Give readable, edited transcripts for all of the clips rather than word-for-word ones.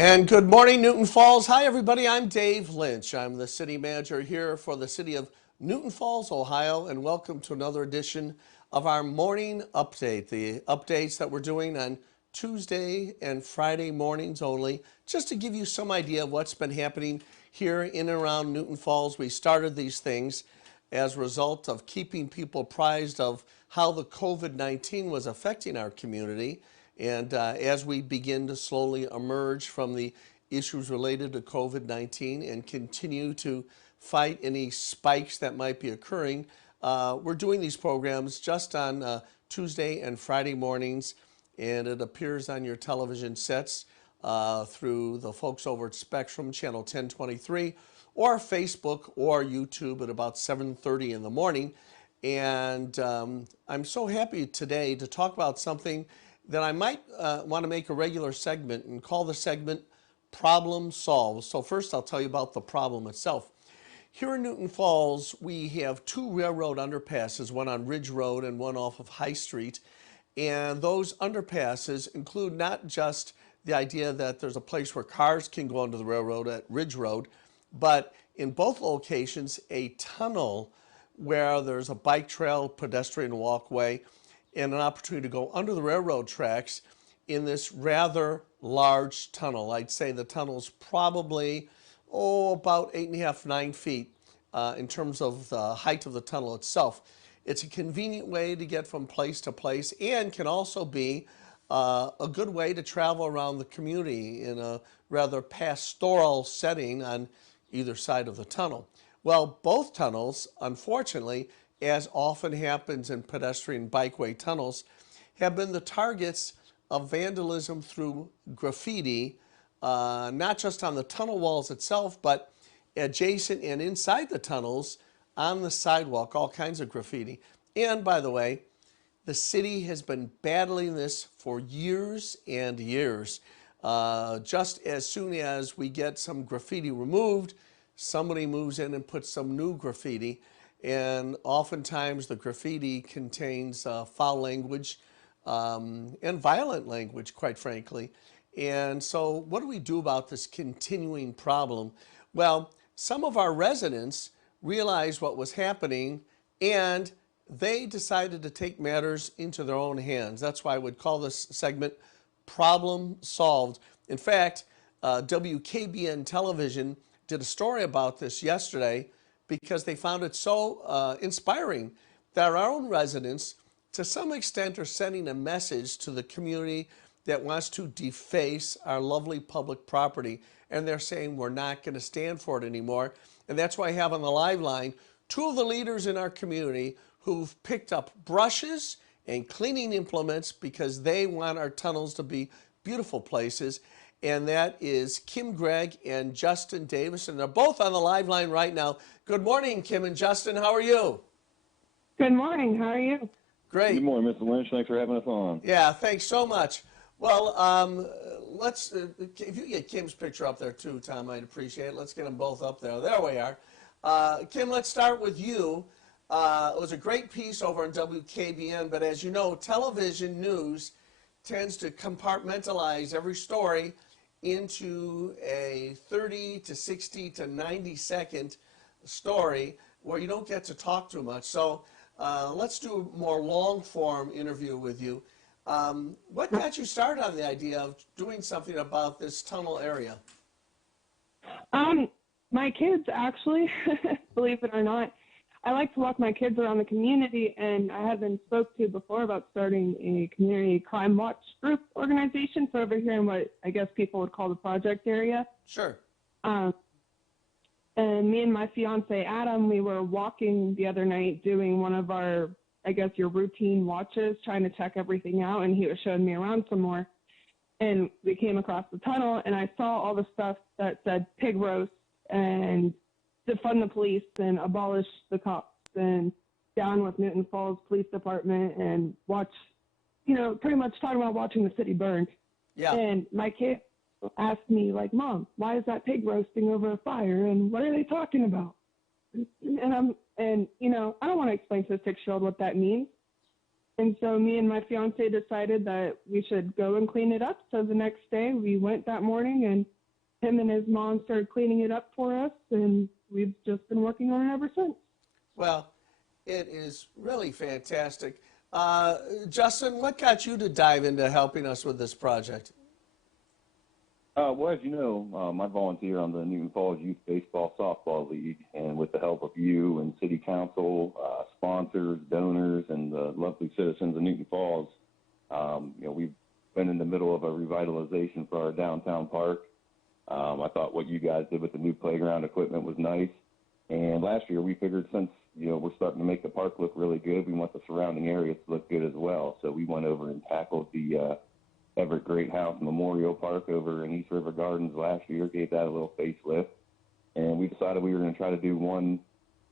And good morning, Newton Falls. Hi, everybody. I'm Dave Lynch. I'm the city manager here for the city of Newton Falls, Ohio, and welcome to another edition of our morning update. The updates that we're doing on Tuesday and Friday mornings only, just to give you some idea of what's been happening here in and around Newton Falls. We started these things as a result of keeping people apprised of how the COVID-19 was affecting our community. And as we begin to slowly emerge from the issues related to COVID-19 and continue to fight any spikes that might be occurring, we're doing these programs just on Tuesday and Friday mornings, and it appears on your television sets through the folks over at Spectrum Channel 1023 or Facebook or YouTube at about 7:30 in the morning. And I'm so happy today to talk about something that I might want to make a regular segment and call the segment Problem Solved. So first I'll tell you about the problem itself. Here in Newton Falls, we have two railroad underpasses, one on Ridge Road and one off of High Street. And those underpasses include not just the idea that there's a place where cars can go under the railroad at Ridge Road, but in both locations, a tunnel where there's a bike trail, pedestrian walkway, and an opportunity to go under the railroad tracks in this rather large tunnel. I'd say the tunnel's probably, about 8.5, 9 feet in terms of the height of the tunnel itself. It's a convenient way to get from place to place and can also be a good way to travel around the community in a rather pastoral setting on either side of the tunnel. Well, both tunnels, unfortunately, as often happens in pedestrian bikeway tunnels, have been the targets of vandalism through graffiti, not just on the tunnel walls itself, but adjacent and inside the tunnels, on the sidewalk, all kinds of graffiti. And by the way, the city has been battling this for years and years. Just as soon as we get some graffiti removed, somebody moves in and puts some new graffiti. And oftentimes the graffiti contains foul language and violent language, quite frankly. And so what do we do about this continuing problem? Well, some of our residents realized what was happening and they decided to take matters into their own hands. That's why I would call this segment Problem Solved. In fact, WKBN Television did a story about this yesterday because they found it so inspiring that our own residents, to some extent, are sending a message to the community that wants to deface our lovely public property. And they're saying we're not going to stand for it anymore. And that's why I have on the live line two of the leaders in our community who've picked up brushes and cleaning implements because they want our tunnels to be beautiful places. And that is Kim Gregg and Justin Davis. And they're both on the live line right now. Good morning, Kim and Justin. How are you? Good morning. How are you? Great. Good morning, Mr. Lynch. Thanks for having us on. Yeah, thanks so much. Well, let's, if you get Kim's picture up there too, Tom, I'd appreciate it. Let's get them both up there. There we are. Kim, let's start with you. It was a great piece over on WKBN, but as you know, television news tends to compartmentalize every story into a 30 to 60 to 90 second story where you don't get to talk too much. So let's do a more long form interview with you. What got you started on the idea of doing something about this tunnel area? My kids actually, believe it or not, I like to walk my kids around the community, and I had been spoke to before about starting a community crime watch group organization for over here in what I guess people would call the project area. Sure. And me and my fiance Adam, we were walking the other night doing one of our, I guess, your routine watches, trying to check everything out, and he was showing me around some more. And we came across the tunnel, and I saw all the stuff that said pig roast and defund the police and abolish the cops and down with Newton Falls Police Department and watch, pretty much talking about watching the city burn. Yeah. And my kid asked me, like, Mom, why is that pig roasting over a fire? And what are they talking about? And I don't want to explain to a 6-year-old what that means. And so me and my fiance decided that we should go and clean it up. So the next day we went that morning, and him and his mom started cleaning it up for us, and we've just been working on it ever since. Well, it is really fantastic. Justin, what got you to dive into helping us with this project? Well, as you know, I volunteer on the Newton Falls Youth Baseball Softball League, and with the help of you and City Council, sponsors, donors, and the lovely citizens of Newton Falls, we've been in the middle of a revitalization for our downtown park. I thought what you guys did with the new playground equipment was nice. And last year we figured since, we're starting to make the park look really good, we want the surrounding areas to look good as well. So we went over and tackled the Everett Greathouse Memorial Park over in East River Gardens last year, gave that a little facelift. And we decided we were going to try to do one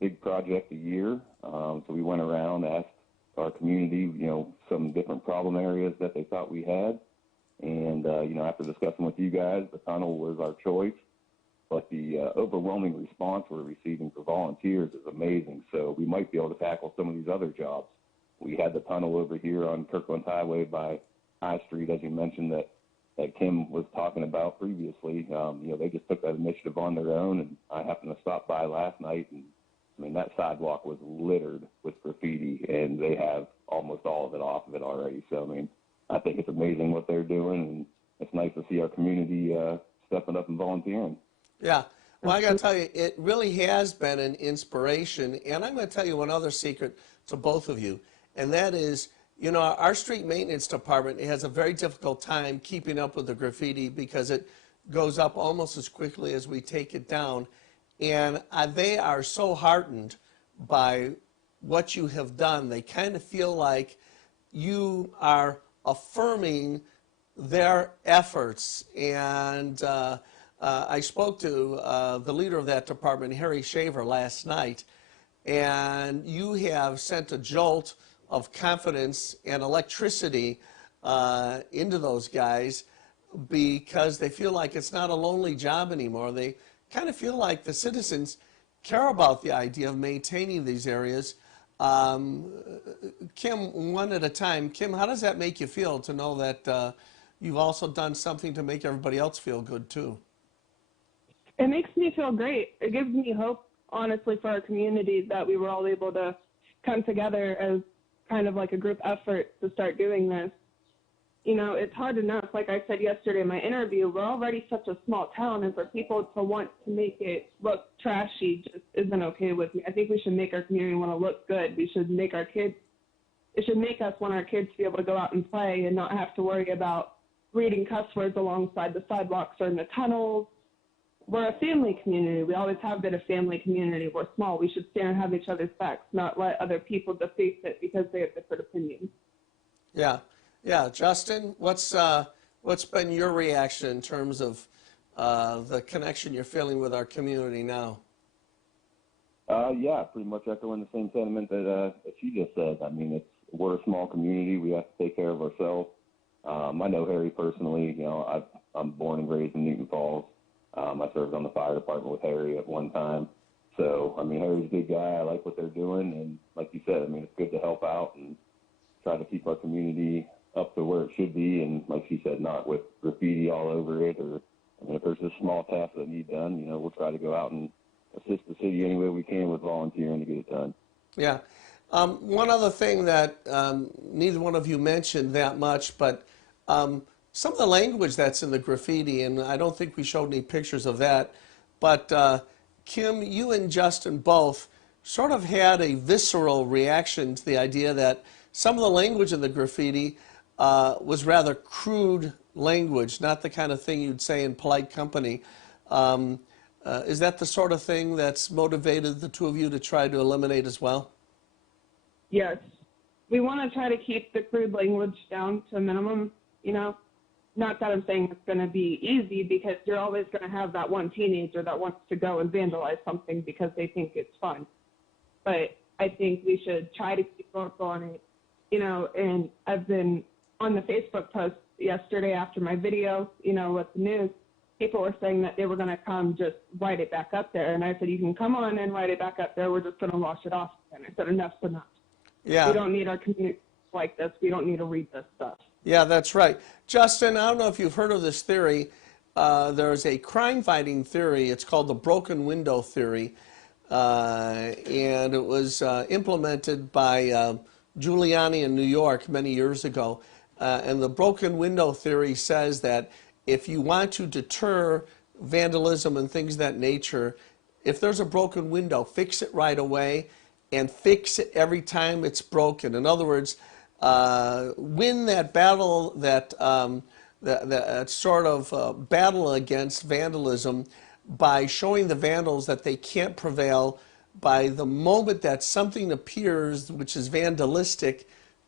big project a year. So we went around, asked our community, some different problem areas that they thought we had. And, after discussing with you guys, the tunnel was our choice. But the overwhelming response we're receiving for volunteers is amazing. So we might be able to tackle some of these other jobs. We had the tunnel over here on Kirkland Highway by High Street, as you mentioned, that Kim was talking about previously. They just took that initiative on their own, and I happened to stop by last night, and that sidewalk was littered with graffiti, and they have almost all of it off of it already. So, I think it's amazing what they're doing, and it's nice to see our community stepping up and volunteering. Yeah. Well, I got to tell you, it really has been an inspiration. And I'm going to tell you one other secret to both of you, and that is, our street maintenance department has a very difficult time keeping up with the graffiti because it goes up almost as quickly as we take it down. And they are so heartened by what you have done. They kind of feel like you are affirming their efforts. And I spoke to the leader of that department, Harry Shaver, last night, and you have sent a jolt of confidence and electricity into those guys because they feel like it's not a lonely job anymore. They kind of feel like the citizens care about the idea of maintaining these areas. Kim, one at a time. Kim, how does that make you feel to know that you've also done something to make everybody else feel good too? It makes me feel great. It gives me hope, honestly, for our community that we were all able to come together as kind of like a group effort to start doing this. It's hard enough. Like I said yesterday in my interview, we're already such a small town, and for people to want to make it look trashy just isn't okay with me. I think we should make our community want to look good. We should make our kids, it should make us want our kids to be able to go out and play and not have to worry about reading cuss words alongside the sidewalks or in the tunnels. We're a family community. We always have been a family community. We're small. We should stand and have each other's backs, not let other people deface it because they have different opinions. Yeah. Justin, what's been your reaction in terms of the connection you're feeling with our community now? Pretty much echoing the same sentiment that she just said. We're a small community. We have to take care of ourselves. I know Harry personally. I'm born and raised in Newton Falls. I served on the fire department with Harry at one time. So, Harry's a good guy. I like what they're doing. And like you said, it's good to help out and try to keep our community up to where it should be. And like she said, not with graffiti all over it. Or, if there's just small tasks that need done, we'll try to go out and assist the city any way we can with volunteering to get it done. Yeah. One other thing that neither one of you mentioned that much, but some of the language that's in the graffiti, and I don't think we showed any pictures of that, but Kim, you and Justin both sort of had a visceral reaction to the idea that some of the language in the graffiti was rather crude language, not the kind of thing you'd say in polite company. Is that the sort of thing that's motivated the two of you to try to eliminate as well? Yes. We want to try to keep the crude language down to a minimum, Not that I'm saying it's going to be easy, because you're always going to have that one teenager that wants to go and vandalize something because they think it's fun. But I think we should try to keep work on it, and I've been on the Facebook post yesterday after my video, with the news, people were saying that they were going to come just write it back up there. And I said, you can come on and write it back up there. We're just going to wash it off. And I said, enough's enough. Yeah. We don't need our community like this. We don't need to read this stuff. Yeah, that's right. Justin, I don't know if you've heard of this theory. There's a crime-fighting theory. It's called the broken window theory. And it was implemented by Giuliani in New York many years ago. And the broken window theory says that if you want to deter vandalism and things of that nature, if there's a broken window, fix it right away and fix it every time it's broken. In other words, win that battle, that sort of battle against vandalism by showing the vandals that they can't prevail. By the moment that something appears which is vandalistic,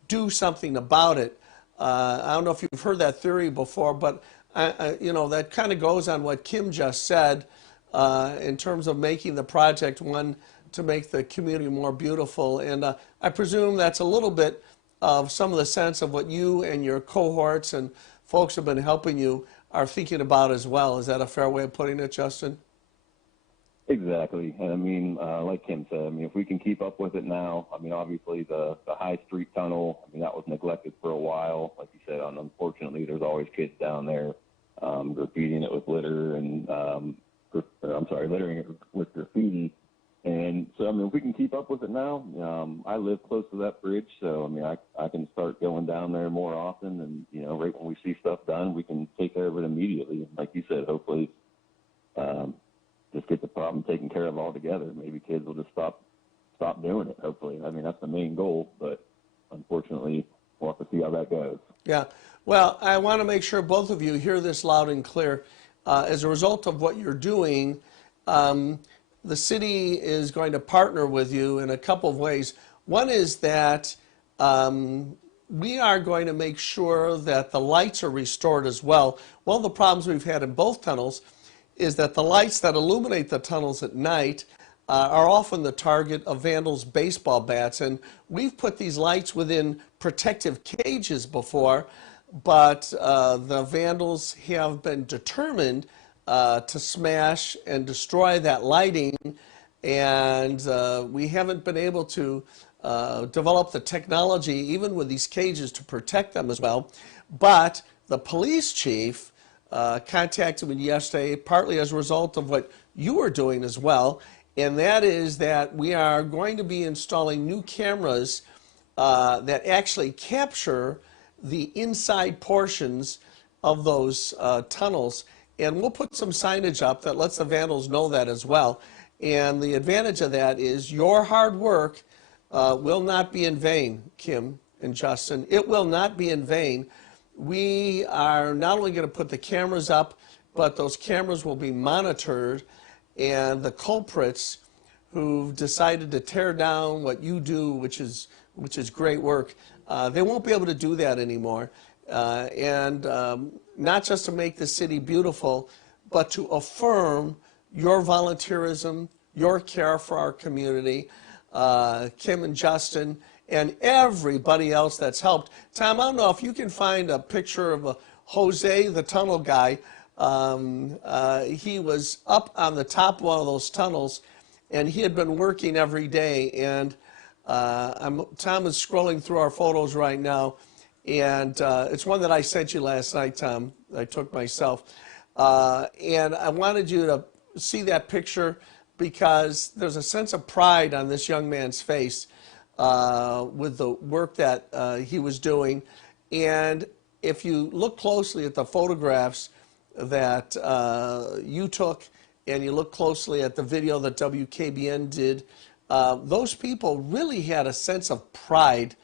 do something about it. I don't know if you've heard that theory before, but that kind of goes on what Kim just said in terms of making the project one to make the community more beautiful. And I presume that's a little bit of some of the sense of what you and your cohorts and folks who have been helping you are thinking about as well. Is that a fair way of putting it, Justin? Exactly. And I mean, like Kim said, I mean, if we can keep up with it now, I mean, obviously the High Street Tunnel, I mean, that was neglected for a while. Like you said, unfortunately, there's always kids down there graffitiing it with litter and, littering it with graffiti. And so, I mean, if we can keep up with it now, I live close to that bridge, so, I mean, I can start going down there more often, and, right when we see stuff done, we can take care of it immediately. Like you said, hopefully just get the problem taken care of altogether. Maybe kids will just stop doing it, hopefully. I mean, that's the main goal, but unfortunately, we'll have to see how that goes. Yeah. Well, I want to make sure both of you hear this loud and clear. As a result of what you're doing, the city is going to partner with you in a couple of ways. One is that we are going to make sure that the lights are restored as well. One of the problems we've had in both tunnels is that the lights that illuminate the tunnels at night are often the target of vandals' baseball bats. And we've put these lights within protective cages before, but the vandals have been determined to smash and destroy that lighting, and we haven't been able to develop the technology, even with these cages, to protect them as well. But the police chief contacted me yesterday, partly as a result of what you were doing as well, and that is that we are going to be installing new cameras that actually capture the inside portions of those tunnels. And we'll put some signage up that lets the vandals know that as well. And the advantage of that is your hard work will not be in vain, Kim and Justin. It will not be in vain. We are not only going to put the cameras up, but those cameras will be monitored, and the culprits who've decided to tear down what you do, which is great work, they won't be able to do that anymore. Not just to make the city beautiful, but to affirm your volunteerism, your care for our community, Kim and Justin, and everybody else that's helped. Tom, I don't know if you can find a picture of Jose, the tunnel guy. He was up on the top of one of those tunnels, and he had been working every day. And Tom is scrolling through our photos right now, and it's one that I sent you last night, Tom. I took myself. And I wanted you to see that picture because there's a sense of pride on this young man's face with the work that he was doing. And if you look closely at the photographs that you took, and you look closely at the video that WKBN did, those people really had a sense of pride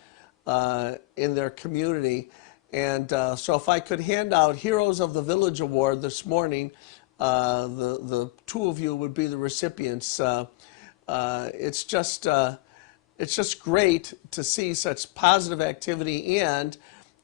in their community. And so if I could hand out Heroes of the Village Award this morning, the two of you would be the recipients. It's just great to see such positive activity, and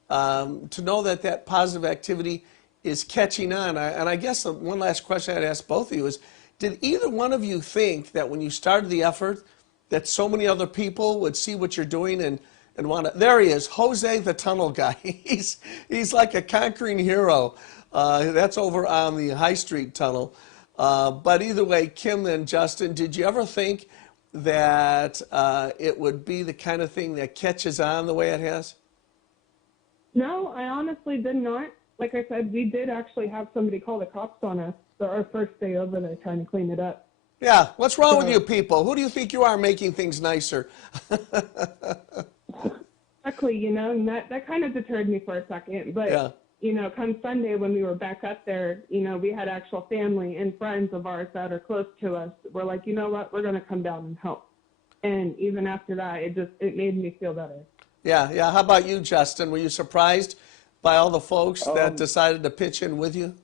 to know that that positive activity is catching on. And I guess the one last question I'd ask both of you is, did either one of you think that when you started the effort that so many other people would see what you're doing and want to? There he is, Jose the tunnel guy. He's like a conquering hero. That's over on the High Street Tunnel. But either way, Kim and Justin, did you ever think that it would be the kind of thing that catches on the way it has? No, I honestly did not. Like I said, we did actually have somebody call the cops on us our first day over there trying to clean it up. Yeah, what's wrong with So- you people? Who do you think you are making things nicer? Exactly, you know, and that kind of deterred me for a second. But, Yeah. you know, come Sunday when we were back up there, you know, we had actual family and friends of ours that are close to us. We're like, you know what, we're going to come down and help. And even after that, it made me feel better. Yeah, yeah. How about you, Justin? Were you surprised by all the folks that Um, decided to pitch in with you?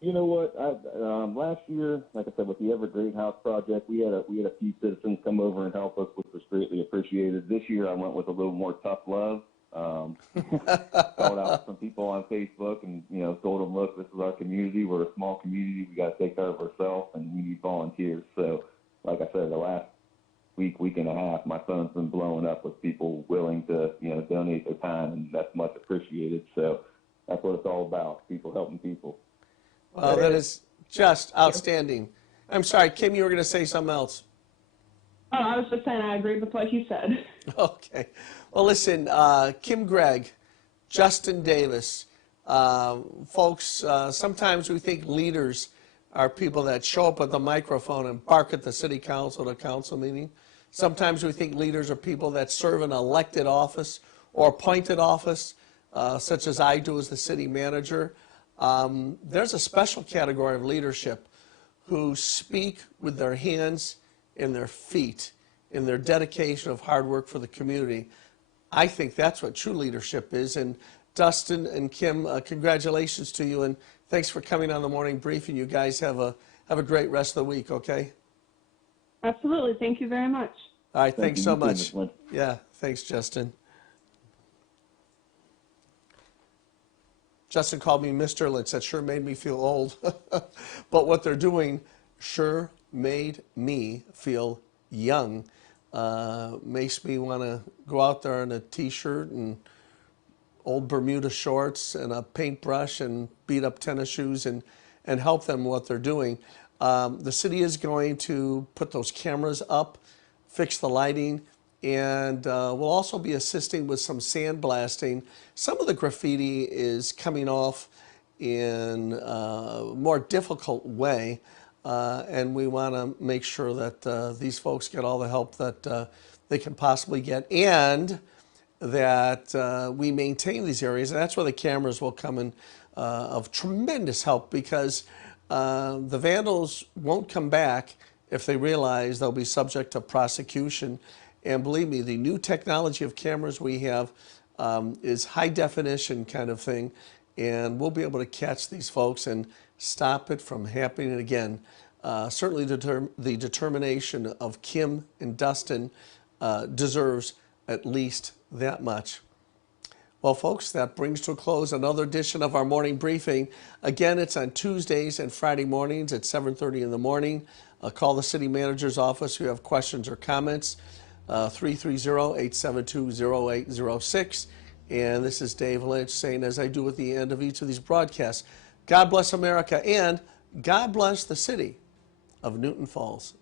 You know what? Last year, like I said, with the Ever Great House project, we had a few citizens come over and help us, which was greatly appreciated. This year, I went with a little more tough love. Called out some people on Facebook, and told them, look, this is our community. We're a small community. We got to take care of ourselves, and we need volunteers. So, like I said, the last week and a half, my phone's been blowing up with people willing to donate their time, and that's much appreciated. So that's what it's all about: people helping people. Well, that is just outstanding. I'm sorry, Kim, you were going to say something else. Oh, I was just saying I agree with what you said. Okay. Well, listen, Kim Gregg, Justin Davis, folks, sometimes we think leaders are people that show up at the microphone and bark at the city council at a council meeting. Sometimes we think leaders are people that serve an elected office or appointed office, such as I do as the city manager. There's a special category of leadership who speak with their hands and their feet in their dedication of hard work for the community. I think that's what true leadership is. And Dustin and Kim, congratulations to you, and thanks for coming on the morning briefing. You guys have a great rest of the week, okay? Absolutely. Thank you very much. All right, thanks so you too, much. Ms. Lynch. Yeah, thanks, Justin. Justin called me Mr. Lynch. That sure made me feel old. But what they're doing sure made me feel young. Makes me want to go out there in a T-shirt and old Bermuda shorts and a paintbrush and beat up tennis shoes and help them what they're doing. The city is going to put those cameras up, fix the lighting, and we'll also be assisting with some sandblasting. Some of the graffiti is coming off in a more difficult way, and we want to make sure that these folks get all the help that they can possibly get, and that we maintain these areas. And that's where the cameras will come in of tremendous help, because the vandals won't come back if they realize they'll be subject to prosecution. And believe me, the new technology of cameras we have is high definition kind of thing, and we'll be able to catch these folks and stop it from happening again. Certainly the determination of Kim and Dustin deserves at least that much. Well, folks, that brings to a close another edition of our morning briefing. Again, it's on Tuesdays and Friday mornings at 7:30 in the morning. Call the city manager's office if you have questions or comments. 330-872-0806. And this is Dave Lynch saying, as I do at the end of each of these broadcasts, God bless America and God bless the city of Newton Falls.